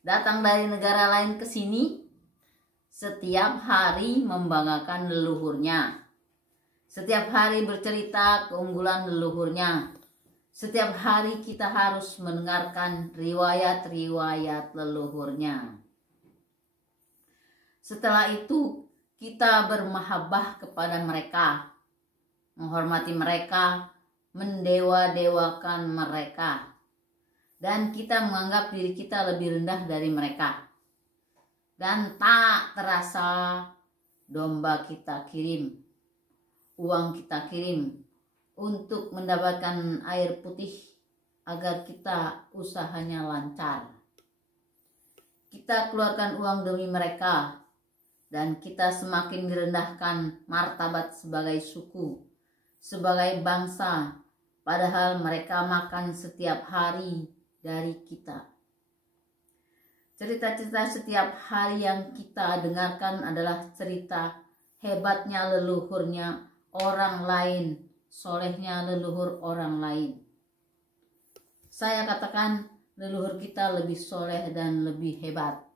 datang dari negara lain ke sini, setiap hari membanggakan leluhurnya, setiap hari bercerita keunggulan leluhurnya. Setiap hari kita harus mendengarkan riwayat-riwayat leluhurnya. Setelah itu kita bermahabbah kepada mereka, menghormati mereka, mendewa-dewakan mereka, dan kita menganggap diri kita lebih rendah dari mereka. Dan tak terasa domba kita kirim, uang kita kirim untuk mendapatkan air putih agar kita usahanya lancar. Kita keluarkan uang demi mereka, dan kita semakin direndahkan martabat sebagai suku, sebagai bangsa, padahal mereka makan setiap hari dari kita. Cerita-cerita setiap hari yang kita dengarkan adalah cerita hebatnya leluhurnya orang lain, solehnya leluhur orang lain. Saya katakan leluhur kita lebih soleh dan lebih hebat.